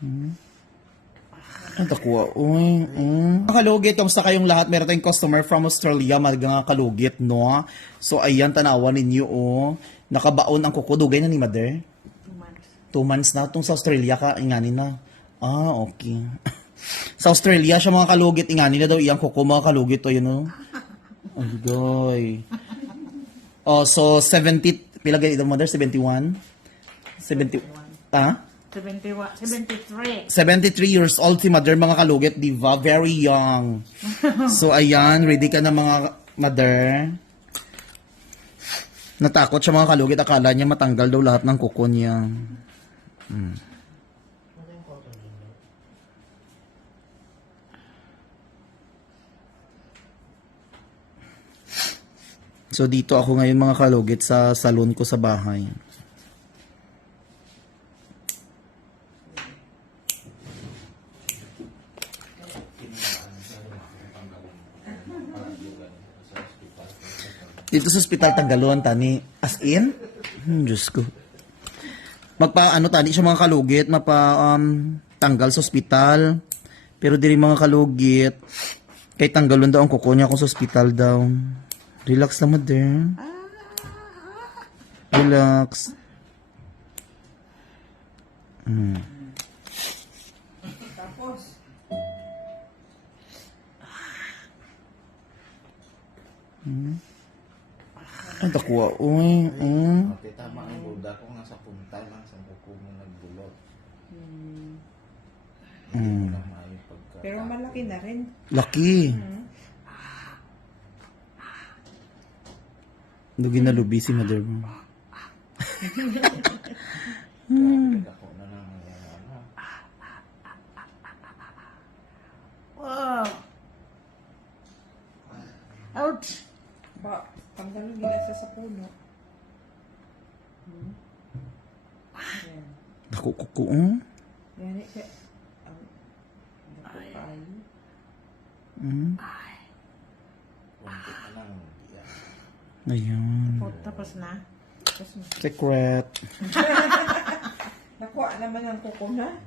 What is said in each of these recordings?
Ang takuha. Uy. Kalugit, kamusta kayong lahat? Meron tayong customer from Australia, mga kalugit, no? So, ayan, tanawan ninyo, oh. Nakabaon ang kuko. Dugay na ni Mother? 2 months na. Itong sa Australia ka, ingani na. Ah, okay. Sa Australia, siya mga kalugit, ingani na daw iyang kuko, mga kalugit, oh, yun, oh. Ay, goy. Oh, so, 70, pila ganito, Mother? 71? 70, ah? 73. 73 years old si Mother, mga kalugit, diva, very young. So, ayan, ready ka na mga Mother. Natakot siya mga kalugit, akala niya matanggal daw lahat ng kuko niya. So, dito ako ngayon mga kalugit sa salon ko sa bahay. Dito sa ospital Tanggalon, tani. As in? Diyos ko. Tani siya mga kalugit, tanggal sa ospital. Pero diri mga kalugit, kay Tanggalon daw ang kuko niya kung sa ospital daw. Relax lang, Mother. Relax. Tapos, Ang takuha. Uy. Okay, tama ang buda ko nga sa punta lang sa buko mo nagbulot. Hindi mo na maayon pagka... pero malaki na rin. Laki. Dugi na lubi si Mother mo. Grabe ako na lang yung ano. Wow! Ouch! Ba, tanggalin nila sa puno. Yan. Naku, kuko. Yan siya. Ay. Kunti na lang. Yan. Ayun. Tapos na. Tapos na. Secret. Nakuha naman ang kuko na.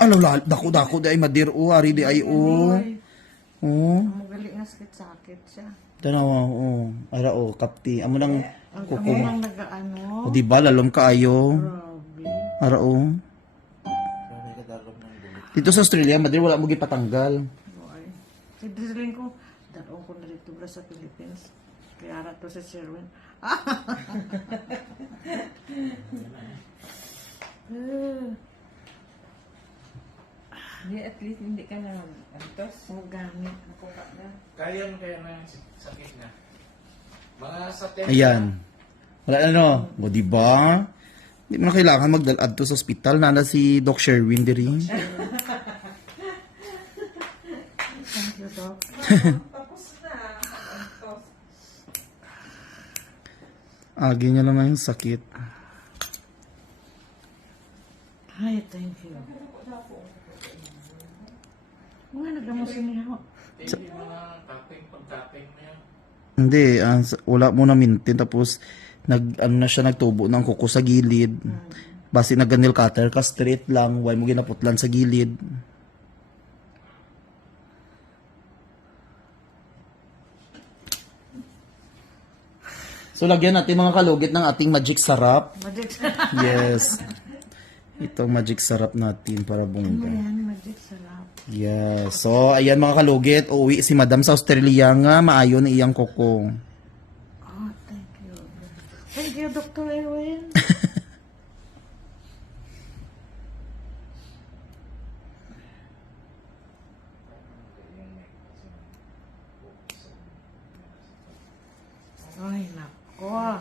Ano, dako di ay Madir, o. Ari di ay, o. O. Magaling nga sakit siya. Tanawa, o. Ara, o. Kapti. Amo nang Ang kuko. nang nag-ano. O, diba, lalom ka ayo. Grabe. Ara, o. Grabe ka dalog ng bulit. Dito sa Australia, Madir, wala mo gipatanggal. Ay. Sidiling ko, dalawang ko na dito ba sa Philippines. Kaya ara to si Sherwin. Hindi, at least hindi ka na antos. Ang gamit. Nakuha na. Kaya na yung sakit na. Mga sa 10 Ayan. Wala na, no? O, diba? Hindi mo na kailangan magdalad to sa ospital. Nana si Doc Sherwin diri. Thank you, Doc. Tapos na. Antos. Agi niya lang na yung sakit. Ay, thank you. Mga naglamusin niya ako. Hindi mga pag-tapping na yan. Hindi, wala mo na mintin. Tapos, nagtubo ng kuko sa gilid. Basi nag-nail cutter ka, straight lang. Huwag mo ginaputlan sa gilid. So, lagyan natin mga kalugit ng ating magic sarap. Magic. Yes. Itong magic sarap natin para bungga. Ayan, magic sarap. Yes. So, ayan mga kalugit. Uuwi si Madam sa Australia nga. Maayo na iyang kuko. Oh, thank you. Thank you, Dr. Erwin. Ay, nako.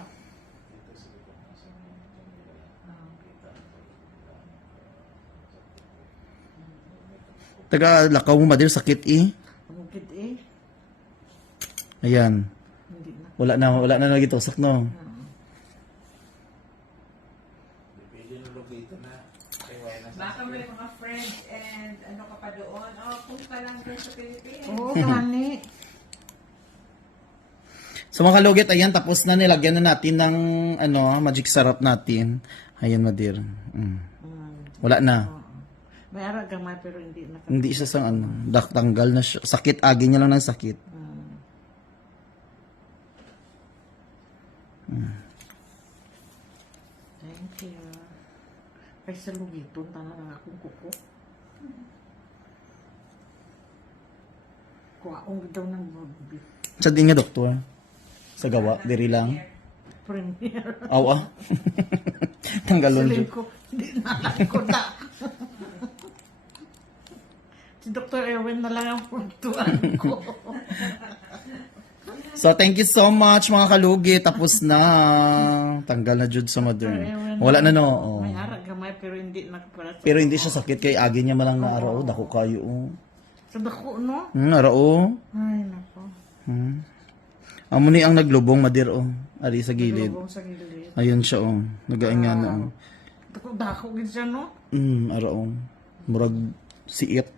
Taga lakaw mo Madir, sakit eh. Bukid eh. Ayan. Hindi na. Wala na nagitusak no. Pwede na log dito na. Kaya na Baka may mga friends and ano ka pa doon. Oh, punta lang din sa Pilipinas. Oo, gani. So mga kalugit, ayan, tapos na nilagyan na natin ng magic sarap natin. Ayan, Madir. Wala na. May ara gamay pero hindi na. Hindi siya sa ano, tanggal na siya. Sakit, agi niya lang ng sakit. Thank you. Ay, sa lugiton, tanga na akong kuko. Kuwaong daw ng beef Sa din nga, doktor. Sa gawa, diri lang. premier. Aw, Tanggalon Saling siya. ko, hindi na lang ko na. Si Dr. Erwin na lang ang puntuan ko. So, thank you so much, mga kalugi. Tapos na. Tanggal na jud sa modern. Wala na, no? Oh. May ara gamay pero hindi nakapara sa... Pero hindi siya sakit kay agi niya malang na araw. Dako kayo, oh. Sa dako, no? Araw, Ay, nako. Amo ni ang naglubong, madir, oh. Ari sa gilid. Lubong sa gilid. Ayun siya, oh. Nagainga na, oh. Dako, gid siya, no? Araw. Murag siit.